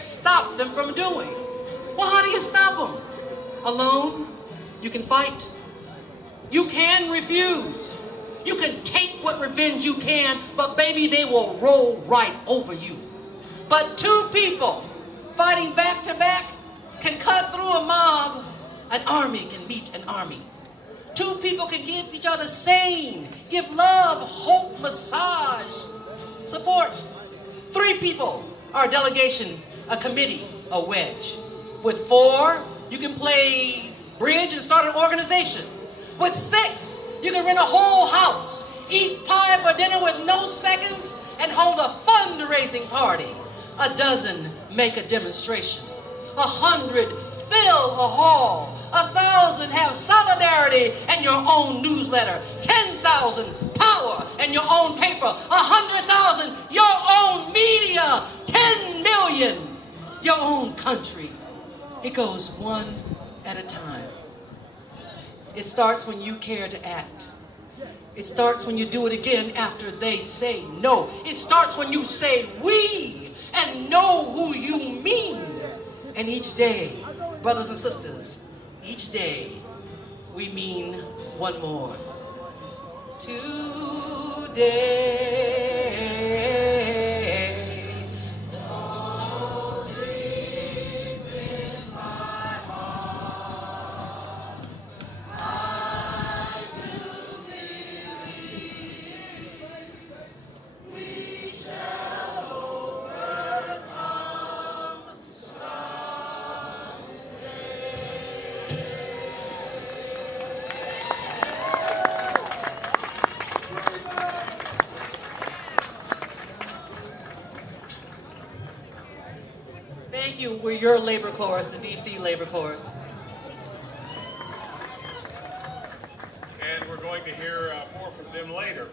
can't stop them from doing. Well, how do you stop them? Alone, you can fight. You can refuse. You can take what revenge you can, but baby, they will roll right over you. But two people fighting back to back can cut through a mob. An army can meet an army. Two people can keep each other sane, give love, hope, massage, support. Three people are a delegation, a committee, a wedge. With four, you can play bridge and start an organization. With six, you can rent a whole house, eat pie for dinner with no seconds, and hold a fundraising party. A dozen make a demonstration. 100 fill a hall. 1,000 have solidarity and your own newsletter. 10,000 power and your own paper. 100,000 your own media. 10 million your own country. It goes one at a time. It starts when you care to act. It starts when you do it again after they say no. It starts when you say we and know who you mean. And each day, brothers and sisters, each day we mean one more. Today. We're your labor chorus, the DC labor chorus. And we're going to hear more from them later.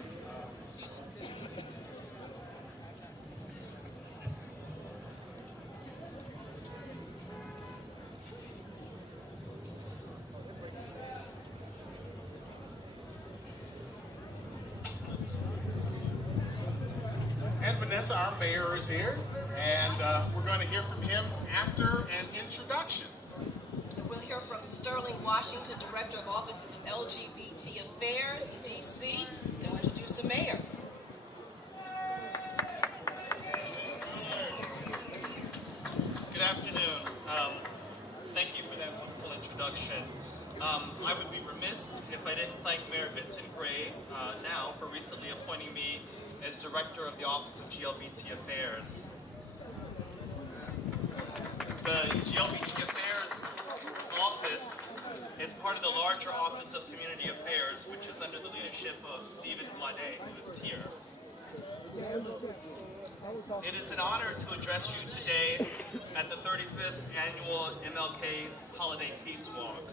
And Vanessa, our mayor, is here. And we're going to hear from him after an introduction. We'll hear from Sterling Washington, Director of Offices of LGBT Affairs, D.C., and we'll introduce the mayor. Good afternoon. Thank you for that wonderful introduction. I would be remiss if I didn't thank Mayor Vincent Gray now for recently appointing me as Director of the Office of LGBT Affairs. The LGBT Affairs Office is part of the larger Office of Community Affairs, which is under the leadership of Stephen Blade, who is here. It is an honor to address you today at the 35th Annual MLK Holiday Peace Walk.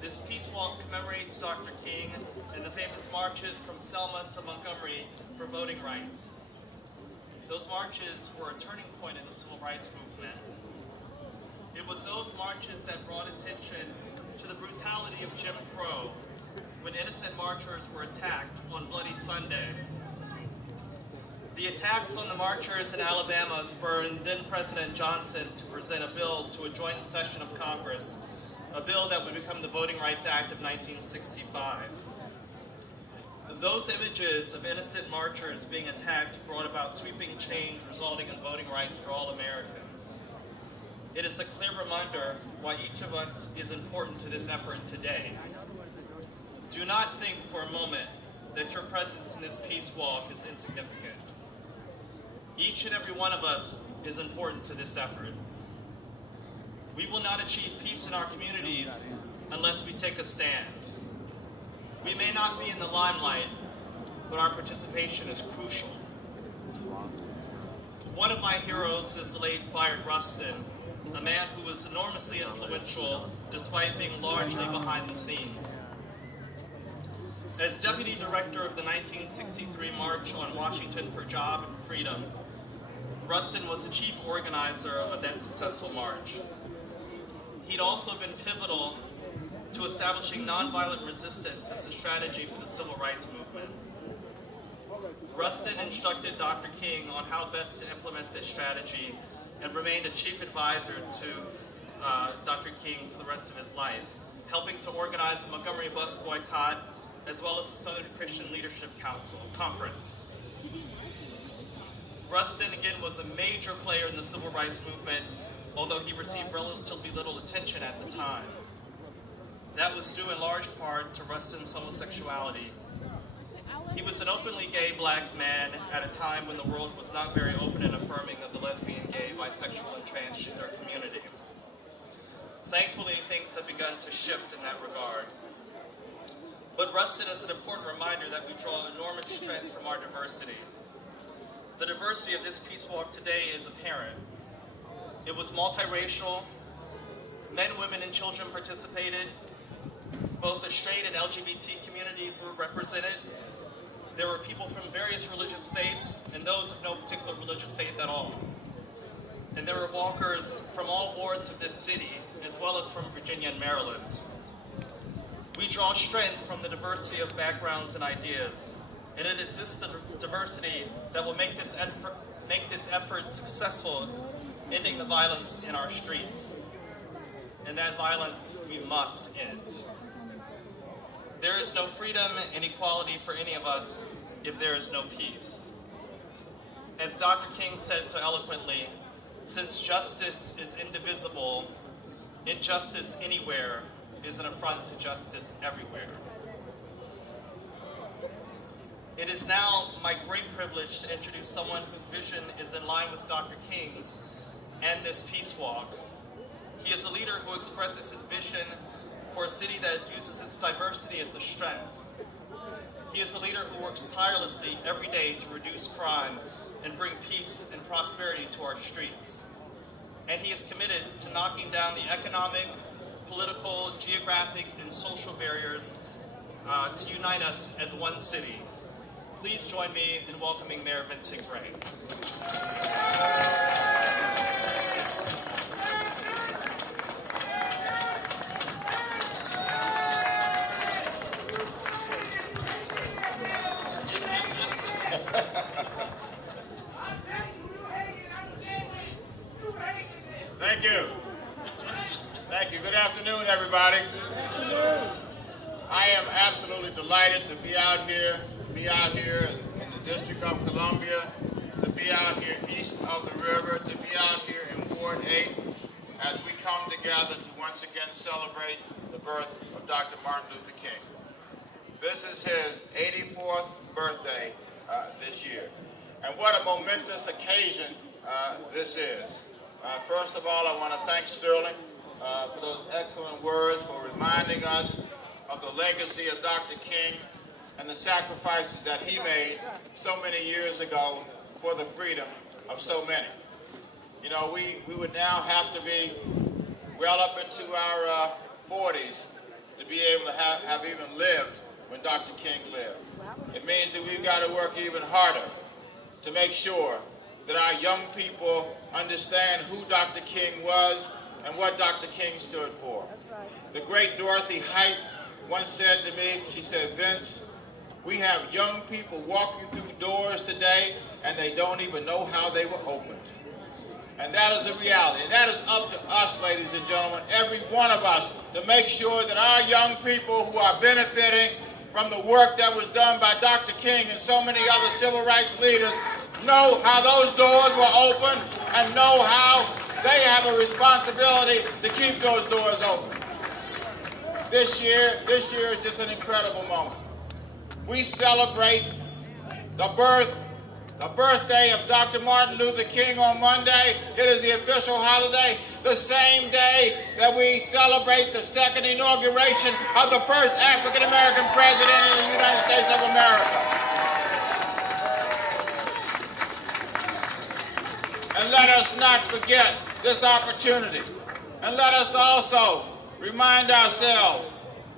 This Peace Walk commemorates Dr. King and the famous marches from Selma to Montgomery for voting rights. Those marches were a turning point in the civil rights movement. It was those marches that brought attention to the brutality of Jim Crow when innocent marchers were attacked on Bloody Sunday. The attacks on the marchers in Alabama spurred then-President Johnson to present a bill to a joint session of Congress, a bill that would become the Voting Rights Act of 1965. Those images of innocent marchers being attacked brought about sweeping change resulting in voting rights for all Americans. It is a clear reminder why each of us is important to this effort today. Do not think for a moment that your presence in this peace walk is insignificant. Each and every one of us is important to this effort. We will not achieve peace in our communities unless we take a stand. We may not be in the limelight, but our participation is crucial. One of my heroes is the late Bayard Rustin, a man who was enormously influential despite being largely behind the scenes. As Deputy Director of the 1963 March on Washington for Job and Freedom, Rustin was the chief organizer of that successful march. He'd also been pivotal to establishing nonviolent resistance as a strategy for the civil rights movement. Rustin instructed Dr. King on how best to implement this strategy and remained a chief advisor to Dr. King for the rest of his life, helping to organize the Montgomery bus boycott, as well as the Southern Christian Leadership Council Conference. Rustin, again, was a major player in the civil rights movement, although he received relatively little attention at the time. That was due in large part to Rustin's homosexuality. He was an openly gay black man at a time when the world was not very open and affirming of the lesbian, gay, bisexual, and transgender community. Thankfully, things have begun to shift in that regard. But Rustin is an important reminder that we draw enormous strength from our diversity. The diversity of this peace walk today is apparent. It was multiracial. Men, women, and children participated. Both the straight and LGBT communities were represented. There were people from various religious faiths and those of no particular religious faith at all. And there were walkers from all wards of this city, as well as from Virginia and Maryland. We draw strength from the diversity of backgrounds and ideas, and it is this diversity that will make this effort successful, ending the violence in our streets. And that violence we must end. There is no freedom and equality for any of us if there is no peace. As Dr. King said so eloquently, since justice is indivisible, injustice anywhere is an affront to justice everywhere. It is now my great privilege to introduce someone whose vision is in line with Dr. King's and this peace walk. He is a leader who expresses his vision for a city that uses its diversity as a strength. He is a leader who works tirelessly every day to reduce crime and bring peace and prosperity to our streets. And he is committed to knocking down the economic, political, geographic, and social barriers to unite us as one city. Please join me in welcoming Mayor Vincent Gray. Thank you. Thank you. Good afternoon, everybody. I am absolutely delighted to be out here in the District of Columbia, to be out here east of the river, to be out here in Ward 8 as we come together to once again celebrate the birth of Dr. Martin Luther King. This is his 84th birthday this year. And what a momentous occasion this is. First of all, I want to thank Sterling for those excellent words, for reminding us of the legacy of Dr. King and the sacrifices that he made so many years ago for the freedom of so many. You know, we would now have to be well up into our 40s to be able to have even lived when Dr. King lived. It means that we've got to work even harder to make sure that our young people understand who Dr. King was and what Dr. King stood for. The great Dorothy Height once said to me, she said, "Vince, we have young people walking through doors today and they don't even know how they were opened." And that is a reality. And that is up to us, ladies and gentlemen, every one of us, to make sure that our young people who are benefiting from the work that was done by Dr. King and so many other civil rights leaders know how those doors were open and know how they have a responsibility to keep those doors open. This year is just an incredible moment. We celebrate the birthday of Dr. Martin Luther King on Monday. It is the official holiday, the same day that we celebrate the second inauguration of the first African-American president in the United States of America. And let us not forget this opportunity. And let us also remind ourselves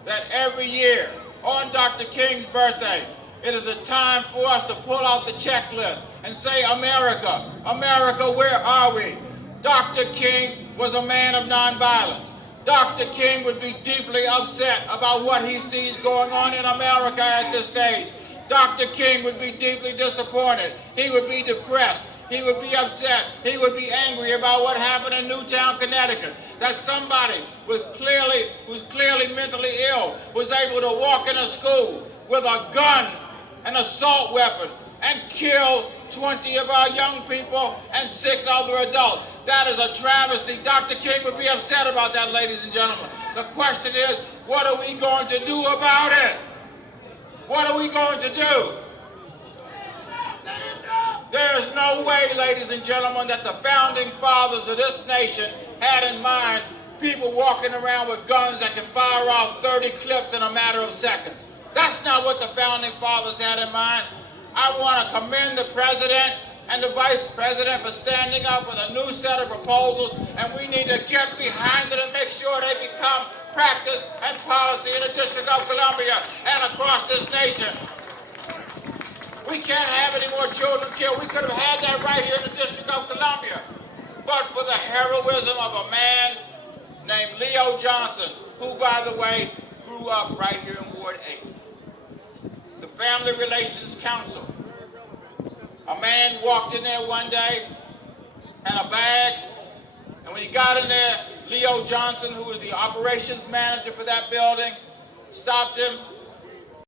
that every year on Dr. King's birthday, it is a time for us to pull out the checklist and say, America, America, where are we? Dr. King was a man of nonviolence. Dr. King would be deeply upset about what he sees going on in America at this stage. Dr. King would be deeply disappointed. He would be depressed. He would be upset. He would be angry about what happened in Newtown, Connecticut. That somebody who's clearly mentally ill was able to walk in a school with a gun, an assault weapon, and kill 20 of our young people and 6 other adults. That is a travesty. Dr. King would be upset about that, ladies and gentlemen. The question is, what are we going to do about it? What are we going to do? There is no way, ladies and gentlemen, that the founding fathers of this nation had in mind people walking around with guns that can fire off 30 clips in a matter of seconds. That's not what the founding fathers had in mind. I want to commend the president and the vice president for standing up with a new set of proposals, and we need to get behind it and make sure they become practice and policy in the District of Columbia and across this nation. We can't have any more children killed. We could have had that right here in the District of Columbia. But for the heroism of a man named Leo Johnson, who, by the way, grew up right here in Ward 8. The Family Relations Council. A man walked in there one day, had a bag, and when he got in there, Leo Johnson, who was the operations manager for that building, stopped him